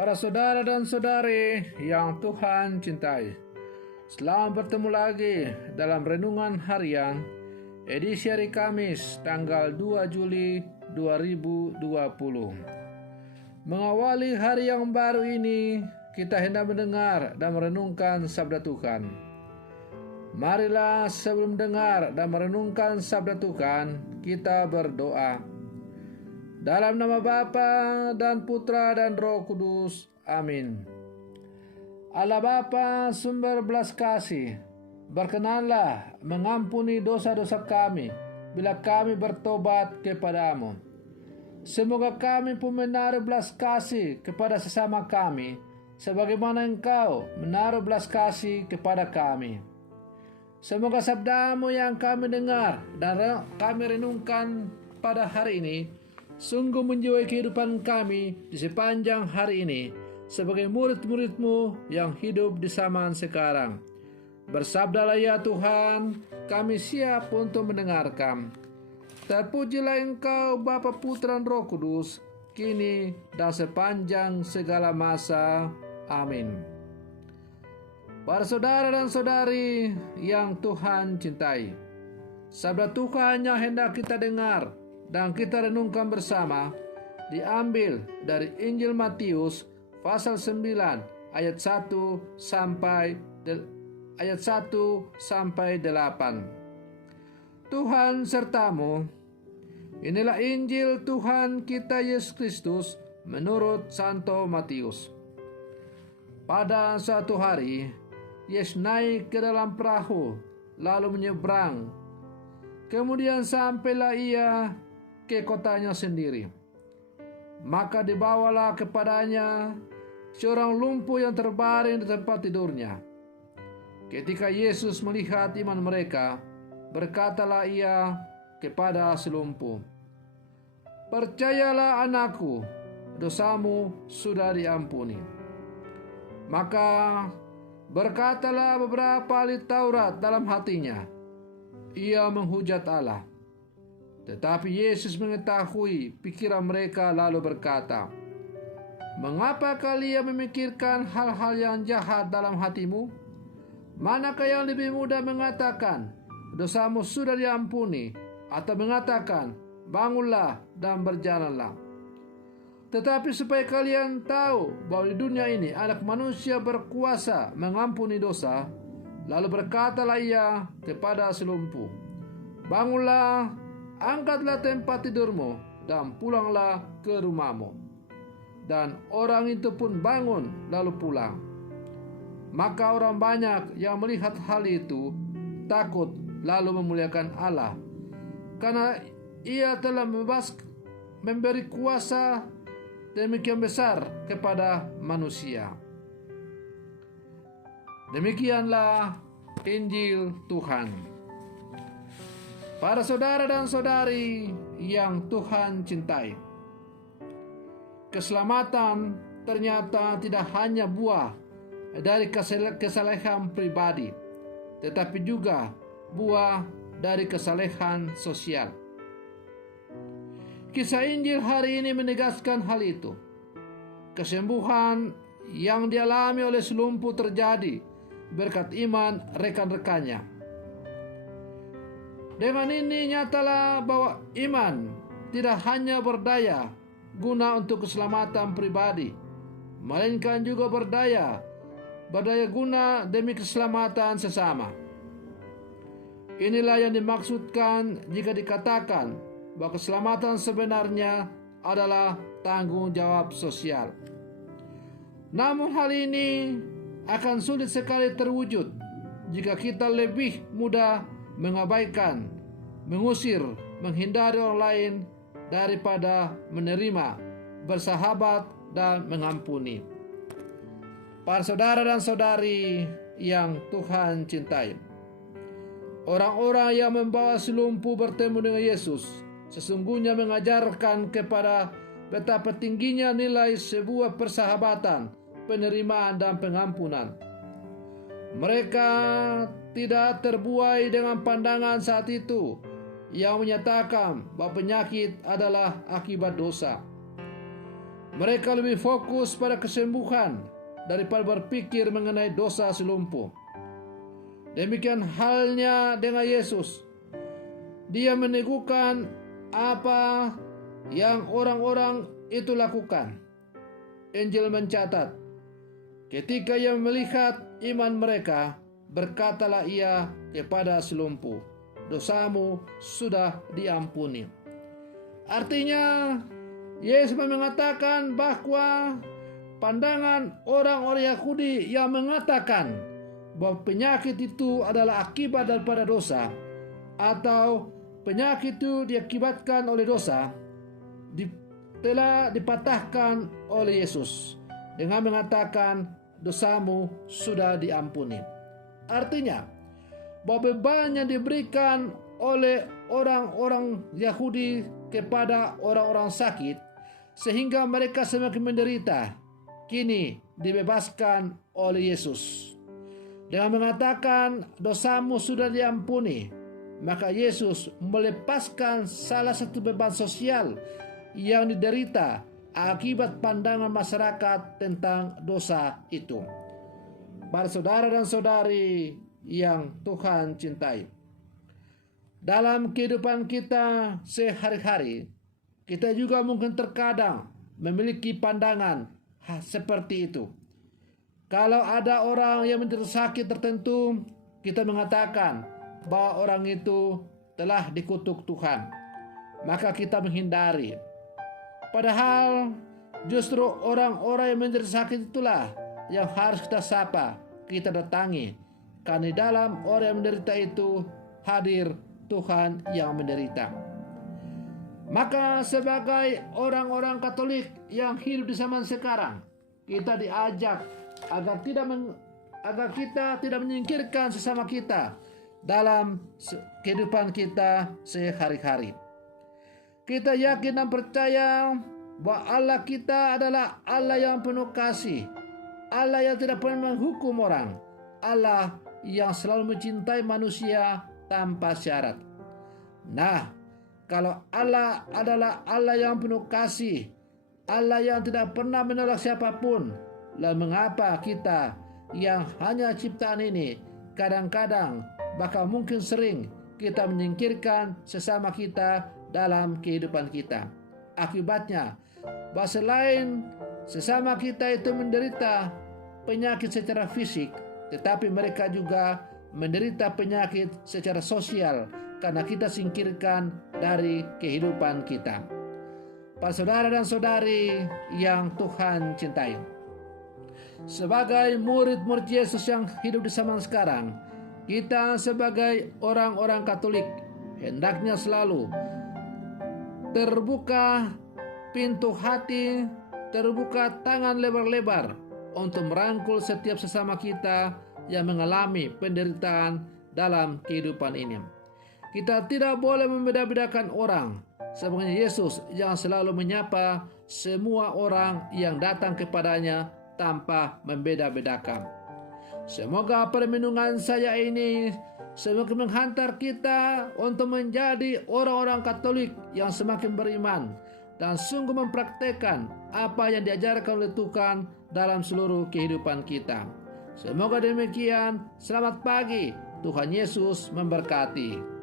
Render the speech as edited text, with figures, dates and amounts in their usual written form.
Para saudara dan saudari yang Tuhan cintai, selamat bertemu lagi dalam Renungan Harian edisi hari Kamis tanggal 2 Juli 2020. Mengawali hari yang baru ini, kita hendak mendengar dan merenungkan sabda Tuhan. Marilah sebelum dengar dan merenungkan sabda Tuhan, kita berdoa. Dalam nama Bapa dan Putra dan Roh Kudus. Amin. Allah Bapa, sumber belas kasih, berkenanlah mengampuni dosa-dosa kami bila kami bertobat kepadamu. Semoga kami pun menaruh belas kasih kepada sesama kami, sebagaimana Engkau menaruh belas kasih kepada kami. Semoga sabdamu yang kami dengar dan kami renungkan pada hari ini sungguh menjiwai kehidupan kami di sepanjang hari ini sebagai murid-murid-Mu yang hidup di zaman sekarang. Bersabdalah ya Tuhan, kami siap untuk mendengarkan. Terpujilah Engkau Bapa, Putra dan Roh Kudus, kini dan sepanjang segala masa. Amin. Para saudara dan saudari yang Tuhan cintai, sabda Tuhan yang hendak kita dengar dan kita renungkan bersama diambil dari Injil Matius pasal 9 ayat 1 sampai 8. Tuhan sertamu. Inilah Injil Tuhan kita Yesus Kristus menurut Santo Matius. Pada suatu hari, Yesus naik ke dalam perahu lalu menyeberang. Kemudian sampailah ia ke kotanya sendiri. Maka dibawalah kepadanya seorang lumpuh yang terbaring di tempat tidurnya. Ketika Yesus melihat iman mereka, berkatalah ia kepada si lumpuh, "Percayalah anakku, dosamu sudah diampuni." Maka berkatalah beberapa ahli Taurat dalam hatinya, ia menghujat Allah. Tetapi Yesus mengetahui pikiran mereka lalu berkata, "Mengapa kalian memikirkan hal-hal yang jahat dalam hatimu? Manakah yang lebih mudah mengatakan, dosamu sudah diampuni, atau mengatakan, bangunlah dan berjalanlah? Tetapi supaya kalian tahu bahwa di dunia ini anak manusia berkuasa mengampuni dosa, lalu berkatalah ia kepada si lumpuh, bangunlah, angkatlah tempat tidurmu dan pulanglah ke rumahmu." Dan orang itu pun bangun lalu pulang. Maka orang banyak yang melihat hal itu takut lalu memuliakan Allah, karena ia telah memberi kuasa demikian besar kepada manusia. Demikianlah Injil Tuhan. Para saudara dan saudari yang Tuhan cintai, keselamatan ternyata tidak hanya buah dari kesalehan pribadi, tetapi juga buah dari kesalehan sosial. Kisah Injil hari ini menegaskan hal itu. Kesembuhan yang dialami oleh si lumpuh terjadi berkat iman rekan-rekannya. Dengan ini nyatalah bahwa iman tidak hanya berdaya guna untuk keselamatan pribadi, melainkan juga berdaya guna demi keselamatan sesama. Inilah yang dimaksudkan jika dikatakan bahwa keselamatan sebenarnya adalah tanggung jawab sosial. Namun hal ini akan sulit sekali terwujud jika kita lebih mudah mengabaikan, mengusir, menghindari orang lain daripada menerima, bersahabat, dan mengampuni. Para saudara dan saudari yang Tuhan cintai, orang-orang yang membawa si lumpuh bertemu dengan Yesus sesungguhnya mengajarkan kepada betapa tingginya nilai sebuah persahabatan, penerimaan, dan pengampunan. Mereka tidak terbuai dengan pandangan saat itu yang menyatakan bahwa penyakit adalah akibat dosa. Mereka lebih fokus pada kesembuhan daripada berpikir mengenai dosa si lumpuh. Demikian halnya dengan Yesus. Dia meneguhkan apa yang orang-orang itu lakukan. Injil mencatat, ketika ia melihat iman mereka, berkatalah ia kepada si lumpuh, dosamu sudah diampuni. Artinya, Yesus mengatakan bahwa pandangan orang-orang Yahudi yang mengatakan bahwa penyakit itu adalah akibat daripada dosa, atau penyakit itu diakibatkan oleh dosa, telah dipatahkan oleh Yesus dengan mengatakan dosamu sudah diampuni. Artinya bahwa beban yang diberikan oleh orang-orang Yahudi kepada orang-orang sakit sehingga mereka semakin menderita, kini dibebaskan oleh Yesus. Dengan mengatakan dosamu sudah diampuni, maka Yesus melepaskan salah satu beban sosial yang diderita akibat pandangan masyarakat tentang dosa itu. Para saudara dan saudari yang Tuhan cintai, dalam kehidupan kita sehari-hari, kita juga mungkin terkadang memiliki pandangan seperti itu. Kalau ada orang yang menderita sakit tertentu, kita mengatakan bahwa orang itu telah dikutuk Tuhan, maka kita menghindari. Padahal justru orang-orang yang menderita sakit itulah yang harus kita sapa, kita datangi. Karena di dalam orang yang menderita itu hadir Tuhan yang menderita. Maka sebagai orang-orang Katolik yang hidup di zaman sekarang, kita diajak agar kita tidak menyingkirkan sesama kita dalam kehidupan kita sehari-hari. Kita yakin dan percaya bahwa Allah kita adalah Allah yang penuh kasih, Allah yang tidak pernah menghukum orang, Allah yang selalu mencintai manusia tanpa syarat. Nah, kalau Allah adalah Allah yang penuh kasih, Allah yang tidak pernah menolak siapapun, lalu mengapa kita yang hanya ciptaan ini kadang-kadang, bahkan mungkin sering, kita menyingkirkan sesama kita dalam kehidupan kita? Akibatnya, bahwa selain sesama kita itu menderita penyakit secara fisik, tetapi mereka juga menderita penyakit secara sosial karena kita singkirkan dari kehidupan kita. Para saudara dan saudari yang Tuhan cintai, sebagai murid-murid Yesus yang hidup di zaman sekarang, kita sebagai orang-orang Katolik hendaknya selalu terbuka pintu hati, terbuka tangan lebar-lebar untuk merangkul setiap sesama kita yang mengalami penderitaan dalam kehidupan ini. Kita tidak boleh membeda-bedakan orang, sebagaimana Yesus yang selalu menyapa semua orang yang datang kepadanya tanpa membeda-bedakan. Semoga permenungan saya ini semakin menghantar kita untuk menjadi orang-orang Katolik yang semakin beriman dan sungguh mempraktekkan apa yang diajarkan oleh Tuhan dalam seluruh kehidupan kita. Semoga demikian. Selamat pagi. Tuhan Yesus memberkati.